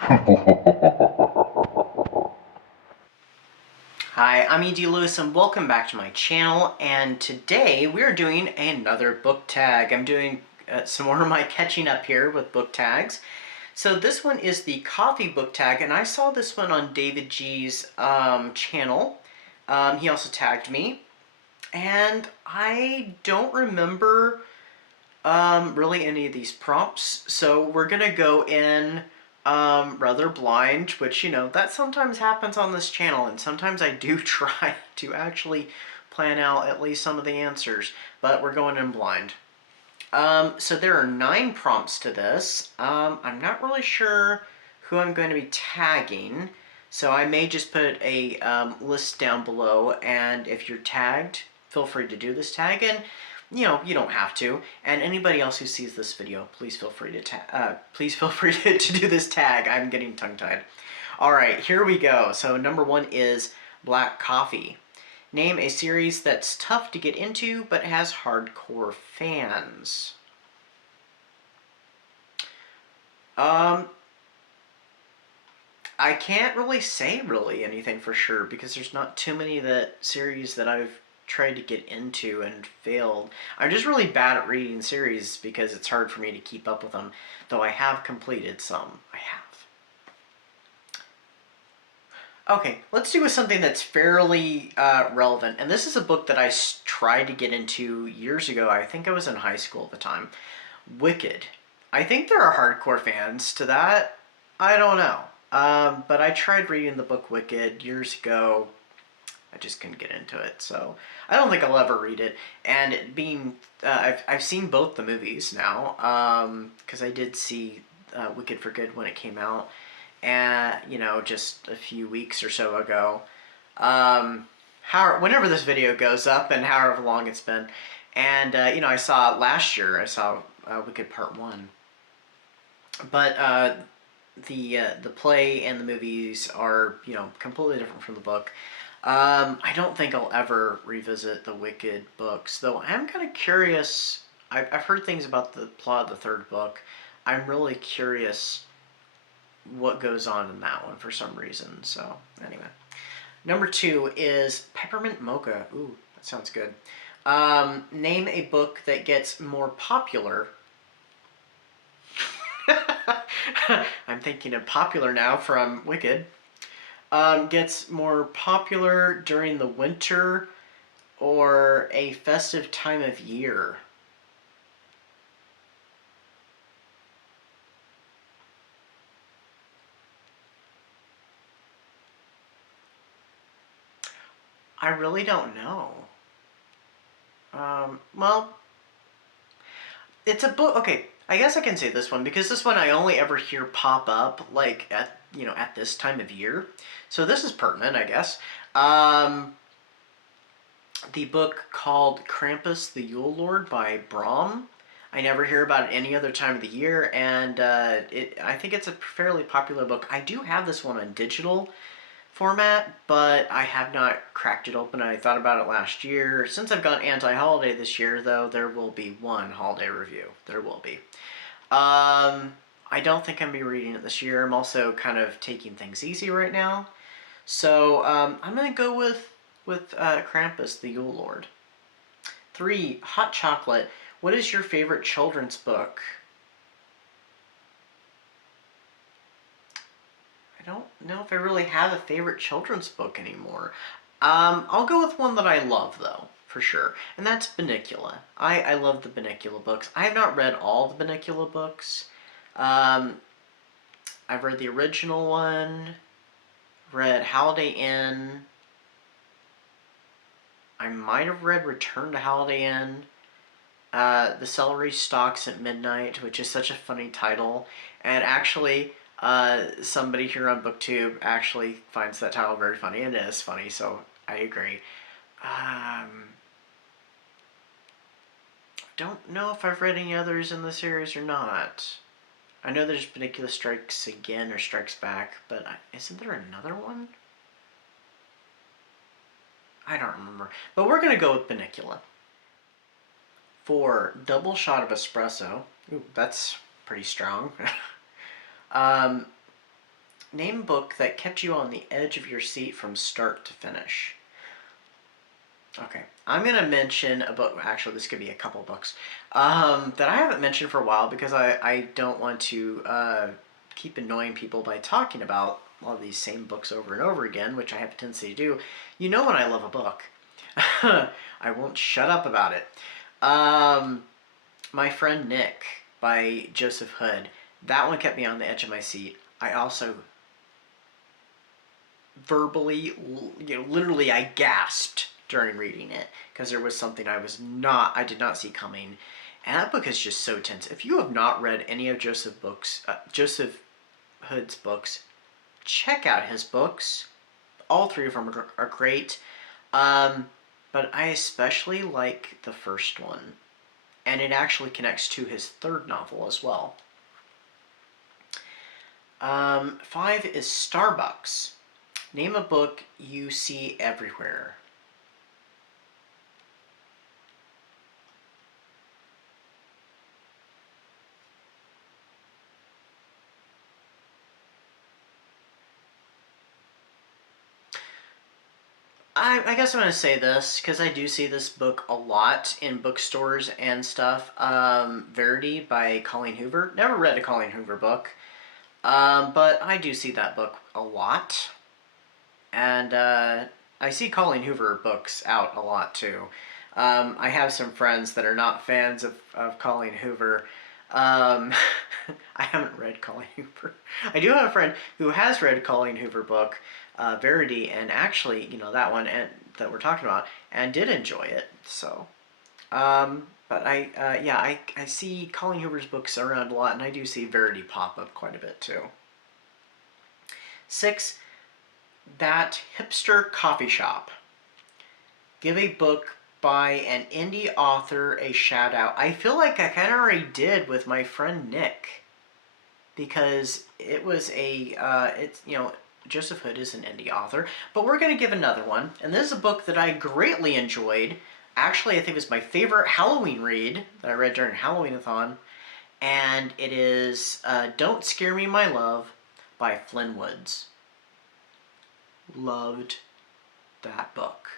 Hi, I'm E.D. Lewis and welcome back to my channel, and today we're doing another book tag. I'm doing some more of my catching up here with book tags. So this one is the coffee book tag, and I saw this one on David G's channel. He also tagged me, and I don't remember really any of these prompts, so we're gonna go in rather blind, which, you know, that sometimes happens on this channel, and sometimes I do try to actually plan out at least some of the answers, but we're going in blind. So there are 9 prompts to this. I'm not really sure who I'm going to be tagging, so I may just put a list down below, and if you're tagged, feel free to do this tag, and you know, you don't have to. And anybody else who sees this video, please feel free to do this tag. I'm getting tongue-tied. All right, here we go. So number 1 is black coffee. Name a series that's tough to get into but has hardcore fans. I can't really say anything for sure because there's not too many series that I've tried to get into and failed. I'm just really bad at reading series because it's hard for me to keep up with them, though I have completed some. I have. Okay, let's do with something that's fairly relevant. And this is a book that I tried to get into years ago. I think I was in high school at the time. Wicked. I think there are hardcore fans to that. I don't know. But I tried reading the book Wicked years ago. I just couldn't get into it, so I don't think I'll ever read it. And it being, I've seen both the movies now, because I did see Wicked for Good when it came out, and you know, just a few weeks or so ago. Whenever this video goes up, and however long it's been, and you know, I saw last year. I saw Wicked Part 1, but the play and the movies are, you know, completely different from the book. I don't think I'll ever revisit the Wicked books, though I'm kind of curious. I've heard things about the plot of the 3rd book. I'm really curious what goes on in that one for some reason. So anyway, number 2 is Peppermint Mocha. Ooh, that sounds good. Name a book that gets more popular. I'm thinking of popular now from Wicked. Gets more popular during the winter or a festive time of year. I really don't know. Well, it's a book. Okay, I guess I can say this one because this one I only ever hear pop up like at, you know, at this time of year. So this is pertinent, I guess. The book called Krampus the Yule Lord by Brom. I never hear about it any other time of the year, and I think it's a fairly popular book. I do have this one on digital format, but I have not cracked it open. I thought about it last year. Since I've gone anti-holiday this year, though, there will be one holiday review. There will be. I don't think I'm going to be reading it this year. I'm also kind of taking things easy right now. So I'm going to go with Krampus, the Yule Lord. 3, hot chocolate. What is your favorite children's book? I don't know if I really have a favorite children's book anymore. I'll go with one that I love, though, for sure, and that's Bunnicula. I love the Bunnicula books. I have not read all the Bunnicula books. I've read the original one, read Holiday Inn. I might have read Return to Holiday Inn. The Celery Stalks at Midnight, which is such a funny title. And actually, somebody here on BookTube actually finds that title very funny, and it is funny, so I agree. Don't know if I've read any others in the series or not. I know there's Bunnicula Strikes Again or Strikes Back, but isn't there another one? I don't remember. But we're going to go with Bunnicula. 4, double shot of espresso. Ooh, that's pretty strong. Name a book that kept you on the edge of your seat from start to finish. Okay, I'm going to mention a book. Actually, this could be a couple books that I haven't mentioned for a while because I don't want to keep annoying people by talking about all these same books over and over again, which I have a tendency to do. You know when I love a book. I won't shut up about it. My Friend Nick by Joseph Hood. That one kept me on the edge of my seat. I also verbally, literally I gasped during reading it because there was something I did not see coming. And that book is just so tense. If you have not read any of Joseph Hood's books, check out his books. All three of them are great. But I especially like the first one. And it actually connects to his third novel as well. 5 is Starbucks. Name a book you see everywhere. I guess I'm going to say this because I do see this book a lot in bookstores and stuff. Verity by Colleen Hoover. Never read a Colleen Hoover book, but I do see that book a lot. And I see Colleen Hoover books out a lot too. I have some friends that are not fans of Colleen Hoover. I haven't read Colleen Hoover. I do have a friend who has read Colleen Hoover book, Verity, and actually, that one that we're talking about, and did enjoy it. So, but I see Colleen Hoover's books around a lot, and I do see Verity pop up quite a bit too. 6, That Hipster Coffee Shop. Give a book by an indie author a shout out. I feel like I kind of already did with My Friend Nick, because it was Joseph Hood is an indie author, but we're going to give another one, and this is a book that I greatly enjoyed. Actually, I think it was my favorite Halloween read that I read during Halloween-a-thon, and it is Don't Scare Me, My Love by Flynn Woods. Loved that book.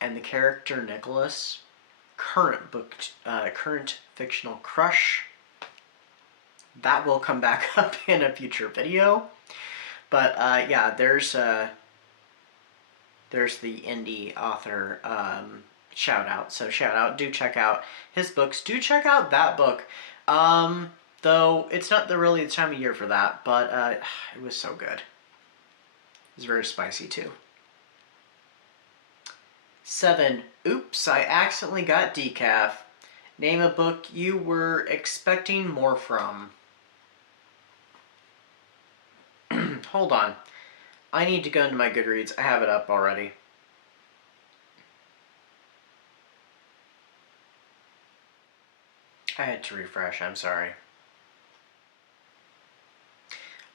And the character Nicholas, current fictional crush. That will come back up in a future video. But yeah, there's the indie author shout out. So shout out. Do check out his books. Do check out that book. Though it's not really the time of year for that, but it was so good. It's very spicy too. 7, Oops, I Accidentally Got Decaf. Name a book you were expecting more from. Hold on. I need to go into my Goodreads. I have it up already. I had to refresh, I'm sorry.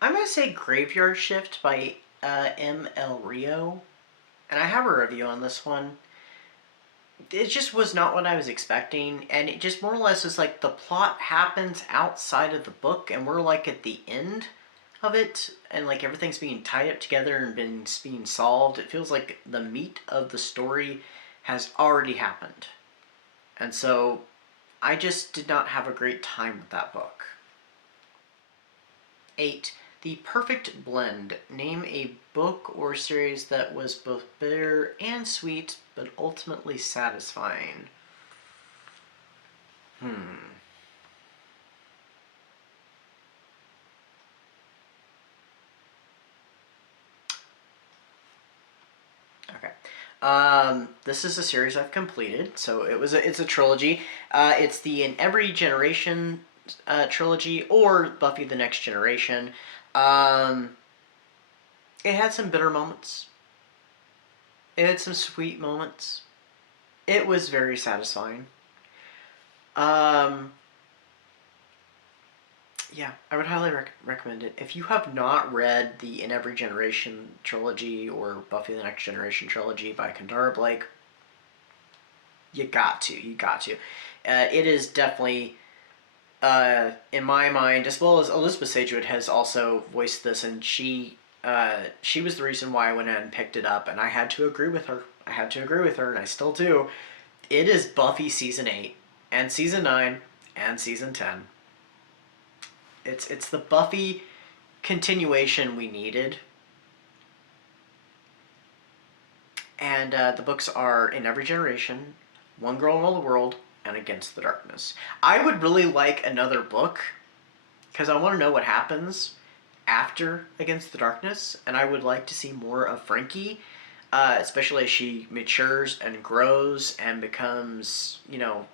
I'm going to say Graveyard Shift by M. L. Rio. And I have a review on this one. It just was not what I was expecting, and it just more or less is like the plot happens outside of the book, and we're like at the end of it, and like everything's being tied up together and being solved. It feels like the meat of the story has already happened. And so I just did not have a great time with that book. 8, The Perfect Blend. Name a book or series that was both bitter and sweet, but ultimately satisfying. Okay. This is a series I've completed, so it's a trilogy. It's the In Every Generation trilogy, or Buffy the Next Generation. It had some bitter moments. It had some sweet moments. It was very satisfying. Yeah, I would highly recommend it. If you have not read the In Every Generation trilogy or Buffy the Next Generation trilogy by Kendara Blake, you got to. It is definitely in my mind, as well as Elizabeth Sagewood has also voiced this, and she was the reason why I went ahead and picked it up, and I had to agree with her. I had to agree with her, and I still do. It is Buffy Season 8, and Season 9, and Season 10. It's the Buffy continuation we needed. And the books are In Every Generation, One Girl in All the World, and Against the Darkness. I would really like another book, because I want to know what happens after Against the Darkness, and I would like to see more of Frankie, especially as she matures and grows and becomes, you know,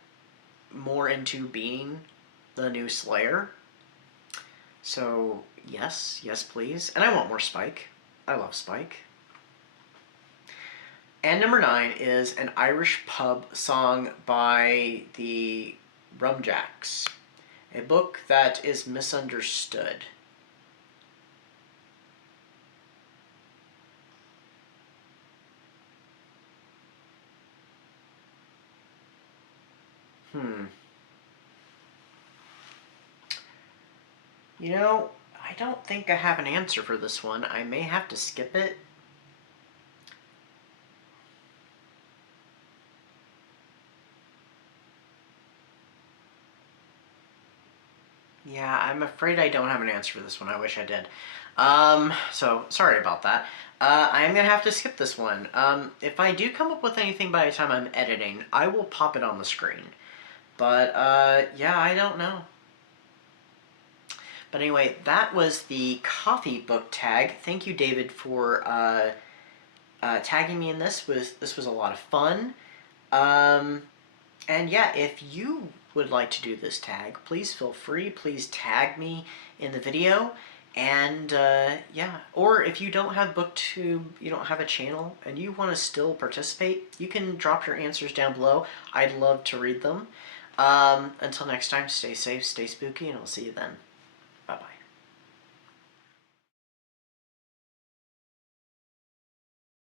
more into being the new Slayer. So, yes, please. And I want more Spike. I love Spike. And number 9 is an Irish pub song by the Rumjacks, a book that is misunderstood. You know, I don't think I have an answer for this one. I may have to skip it. Yeah, I'm afraid I don't have an answer for this one. I wish I did. So, sorry about that. I am going to have to skip this one. If I do come up with anything by the time I'm editing, I will pop it on the screen. But, yeah, I don't know. But anyway, that was the coffee book tag. Thank you, David, for tagging me in this. This was a lot of fun. And yeah, if you would like to do this tag, please feel free. Please tag me in the video. And yeah, or if you don't have BookTube, you don't have a channel, and you want to still participate, you can drop your answers down below. I'd love to read them. Until next time, stay safe, stay spooky, and I'll see you then.